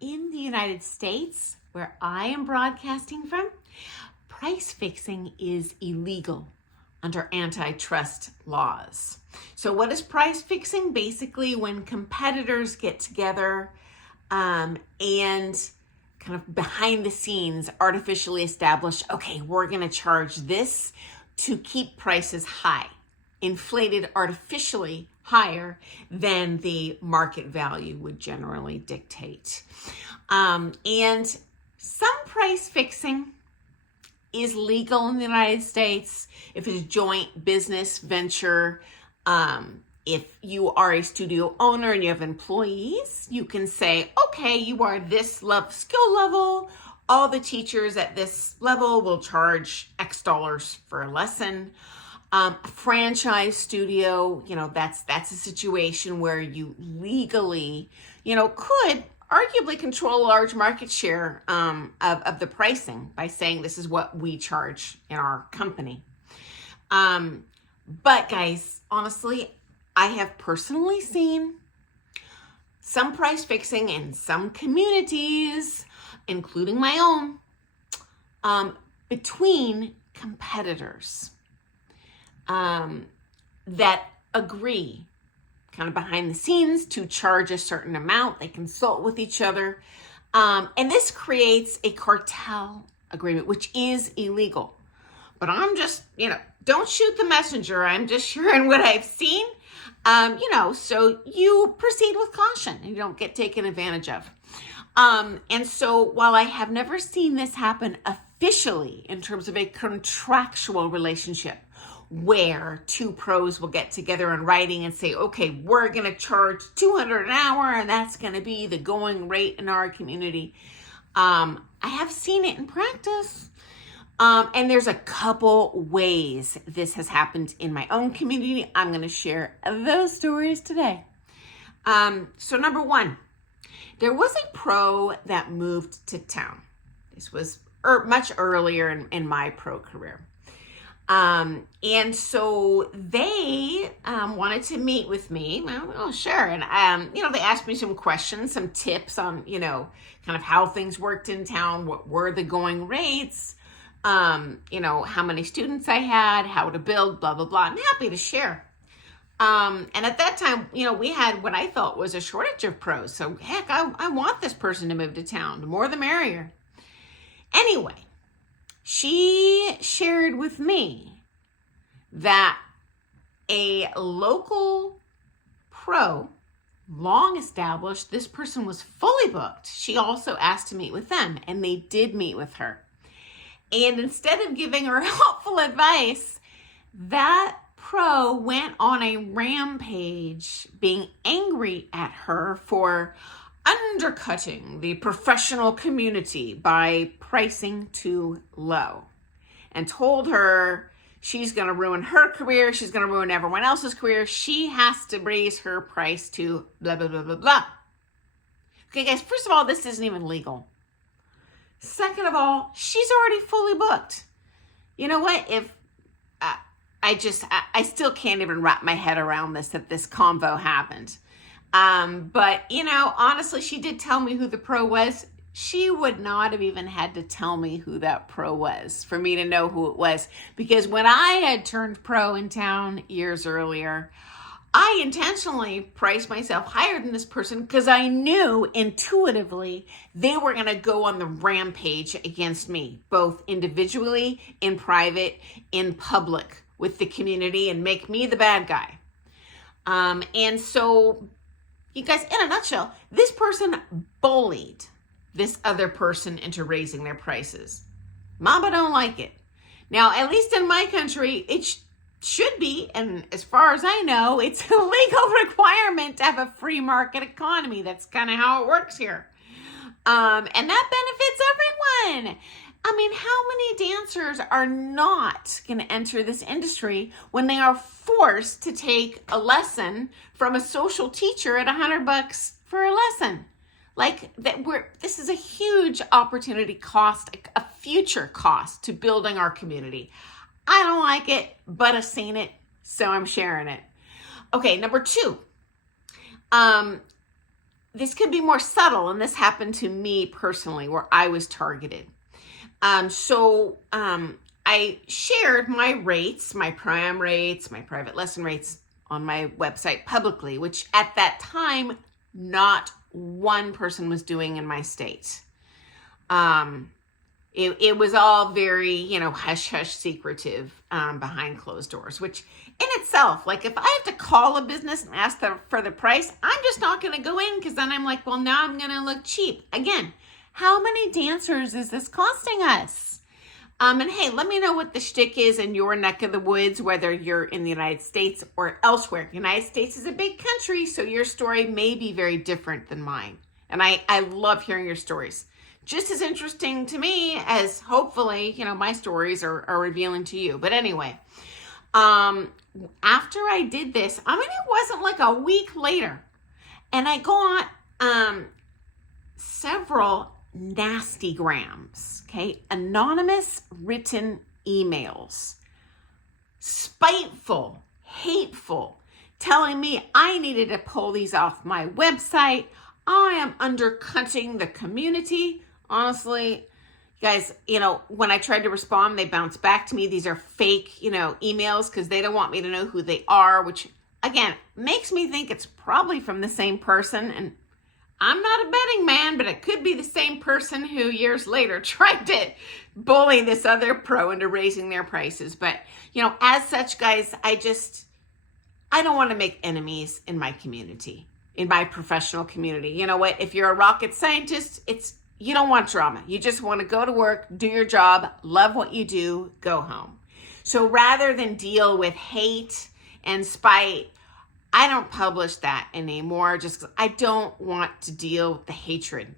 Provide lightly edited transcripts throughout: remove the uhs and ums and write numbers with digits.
In the United States, where I am broadcasting from, price fixing is illegal under antitrust laws. So what is price fixing? Basically, when competitors get together and kind of behind the scenes artificially establish, okay, we're going to charge this to keep prices high, inflated artificially higher than the market value would generally dictate. And some price fixing is legal in the United States if it's joint business venture. If you are a studio owner and you have employees, you can say, okay, you are this skill level. All the teachers at this level will charge X dollars for a lesson. Franchise studio, that's a situation where you legally, could arguably control a large market share of the pricing by saying this is what we charge in our company. But guys, honestly, I have personally seen some price fixing in some communities, including my own, between competitors that agree kind of behind the scenes to charge a certain amount. They consult with each other. And this creates a cartel agreement, which is illegal. But I'm just, don't shoot the messenger. I'm just sharing what I've seen, so you proceed with caution and you don't get taken advantage of. And so while I have never seen this happen officially in terms of a contractual relationship, where two pros will get together in writing and say, okay, we're going to charge $200 an hour and that's going to be the going rate in our community. I have seen it in practice. And there's a couple ways this has happened in my own community. I'm going to share those stories today. So number one, there was a pro that moved to town. This was much earlier in my pro career. And so they wanted to meet with me. Well, sure. And, they asked me some questions, some tips on, kind of how things worked in town, what were the going rates, how many students I had, how to build, blah, blah, blah. I'm happy to share. And at that time, we had what I felt was a shortage of pros. So heck, I want this person to move to town. The more the merrier. Anyway, she shared with me that a local pro, long established, this person was fully booked. She also asked to meet with them, and they did meet with her. And instead of giving her helpful advice, that pro went on a rampage being angry at her for undercutting the professional community by pricing too low, and told her she's going to ruin her career. She's going to ruin everyone else's career. She has to raise her price to blah, blah, blah, blah, blah. Okay, guys, first of all, this isn't even legal. Second of all, she's already fully booked. You know what? If I still can't even wrap my head around this, that this convo happened. But, honestly, she did tell me who the pro was. She would not have even had to tell me who that pro was for me to know who it was. Because when I had turned pro in town years earlier, I intentionally priced myself higher than this person because I knew intuitively they were going to go on the rampage against me, both individually, in private, in public, with the community, and make me the bad guy. And so, you guys, in a nutshell, this person bullied this other person into raising their prices. Mama don't like it. Now, at least in my country, it should be, and as far as I know, it's a legal requirement to have a free market economy. That's kind of how it works here. And that benefits everyone. I mean, how many dancers are not going to enter this industry when they are forced to take a lesson from a social teacher at $100 for a lesson? Like that, this is a huge opportunity cost, a future cost to building our community. I don't like it, but I've seen it, so I'm sharing it. Okay, number two. this could be more subtle, and this happened to me personally where I was targeted. I shared my rates, my prom rates, my private lesson rates on my website publicly, which at that time, not one person was doing in my state. It was all very, hush hush secretive behind closed doors, which in itself, like if I have to call a business and ask them for the price, I'm just not going to go in because then I'm like, well, now I'm going to look cheap. Again, how many dancers is this costing us? And hey, let me know what the shtick is in your neck of the woods, whether you're in the United States or elsewhere. The United States is a big country, so your story may be very different than mine. And I love hearing your stories. Just as interesting to me as hopefully, my stories are revealing to you. But anyway, after I did this, it wasn't like a week later, and I got several nasty grams, okay? Anonymous written emails, spiteful, hateful, telling me I needed to pull these off my website. I am undercutting the community. Honestly, guys, when I tried to respond, they bounced back to me. These are fake, emails because they don't want me to know who they are, which again, makes me think it's probably from the same person. And I'm not a betting man, but it could be the same person who years later tried to bully this other pro into raising their prices. But, as such, guys, I don't want to make enemies in my community, in my professional community. You know what? If you're a rocket scientist, you don't want drama. You just want to go to work, do your job, love what you do, go home. So rather than deal with hate and spite, I don't publish that anymore just because I don't want to deal with the hatred.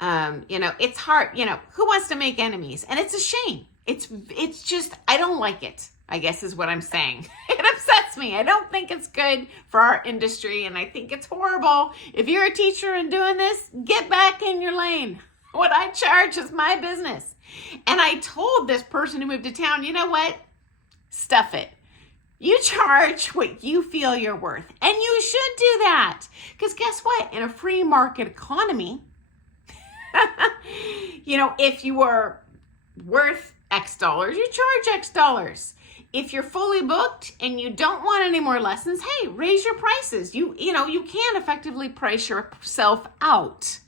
It's hard, who wants to make enemies? And it's a shame. It's just, I don't like it, I guess is what I'm saying. It upsets me. I don't think it's good for our industry, and I think it's horrible. If you're a teacher and doing this, get back in your lane. What I charge is my business. And I told this person who moved to town, you know what? Stuff it. You charge what you feel you're worth. And you should do that. Because guess what? In a free market economy, if you are worth X dollars, you charge X dollars. If you're fully booked and you don't want any more lessons, hey, raise your prices. You can effectively price yourself out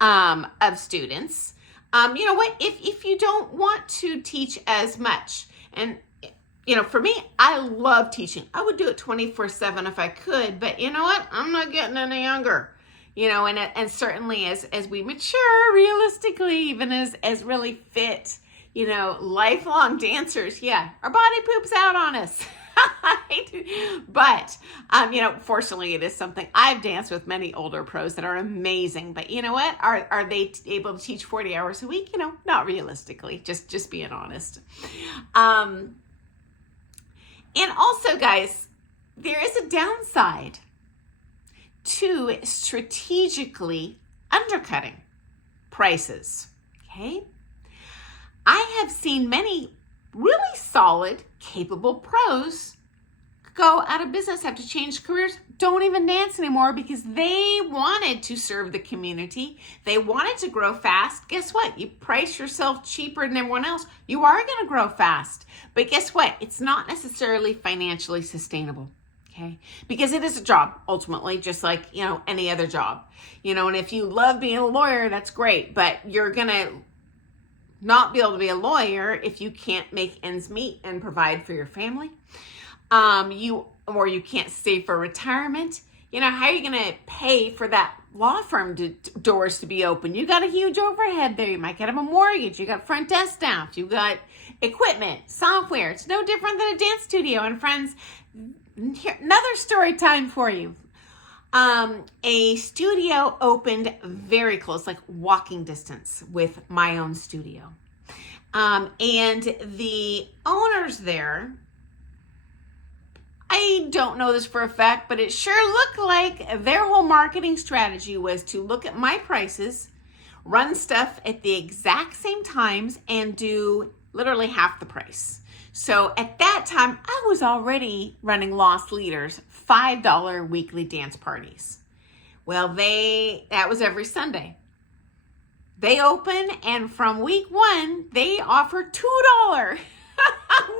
of students. You know what? If you don't want to teach as much, and for me, I love teaching. I would do it 24/7 if I could, but you know what? I'm not getting any younger. And certainly as we mature realistically, even as really fit, lifelong dancers, yeah, our body poops out on us. But, fortunately it is something. I've danced with many older pros that are amazing, but you know what? Are they able to teach 40 hours a week? Not realistically, just being honest. And also, guys, there is a downside to strategically undercutting prices, okay? I have seen many really solid, capable pros go out of business, have to change careers, don't even dance anymore because they wanted to serve the community. They wanted to grow fast. Guess what? You price yourself cheaper than everyone else, you are going to grow fast. But guess what? It's not necessarily financially sustainable. Okay, because it is a job ultimately, just like, any other job, and if you love being a lawyer, that's great, but you're going to not be able to be a lawyer if you can't make ends meet and provide for your family. You can't save for retirement. How are you going to pay for that law firm doors to be open? You got a huge overhead there. You might get them a mortgage. You got front desk staff. You got equipment, software. It's no different than a dance studio. And friends, here, another story time for you. A studio opened very close, like walking distance with my own studio. And the owners there, I don't know this for a fact, but it sure looked like their whole marketing strategy was to look at my prices, run stuff at the exact same times, and do literally half the price. So at that time, I was already running Lost Leaders $5 weekly dance parties, Well, that was every Sunday. They open, and from week 1, they offer $2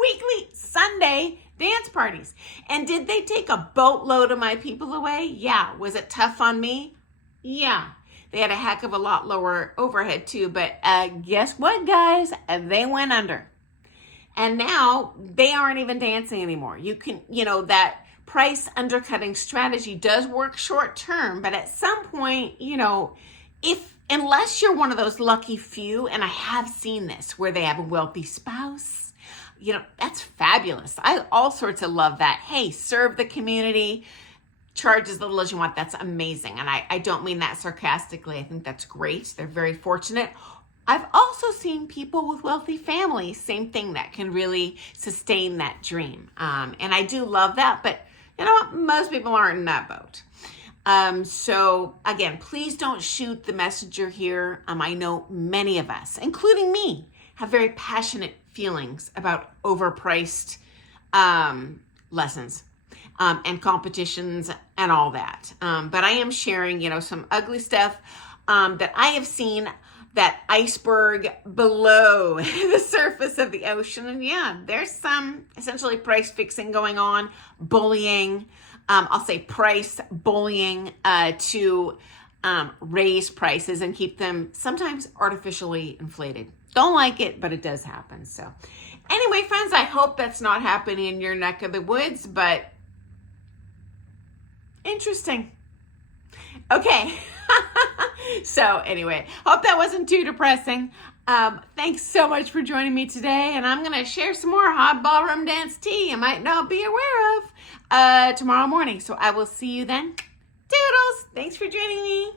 weekly Sunday dance parties. And did they take a boatload of my people away? Yeah. Was it tough on me? Yeah. They had a heck of a lot lower overhead too, but guess what, guys? They went under. And now they aren't even dancing anymore. That price undercutting strategy does work short term, but at some point, unless you're one of those lucky few, and I have seen this where they have a wealthy spouse, that's fabulous. I all sorts of love that. Hey, serve the community, charge as little as you want. That's amazing. And I don't mean that sarcastically. I think that's great. They're very fortunate. I've also seen people with wealthy families, same thing, that can really sustain that dream. And I do love that, but you know what? Most people aren't in that boat. So again, please don't shoot the messenger here. I know many of us, including me, have very passionate feelings about overpriced lessons and competitions and all that. But I am sharing, some ugly stuff that I have seen, that iceberg below the surface of the ocean. And yeah, there's some essentially price fixing going on, bullying. I'll say price bullying to raise prices and keep them sometimes artificially inflated. Don't like it, but it does happen. So anyway, friends, I hope that's not happening in your neck of the woods, but interesting. Okay. So anyway, hope that wasn't too depressing. Thanks so much for joining me today. And I'm going to share some more hot ballroom dance tea you might not be aware of tomorrow morning. So I will see you then. Toodles. Thanks for joining me.